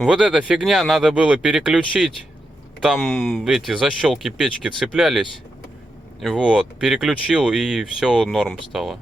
Вот эта фигня надо было переключить. Там эти защелки печки цеплялись. Вот, переключил, и все норм стало.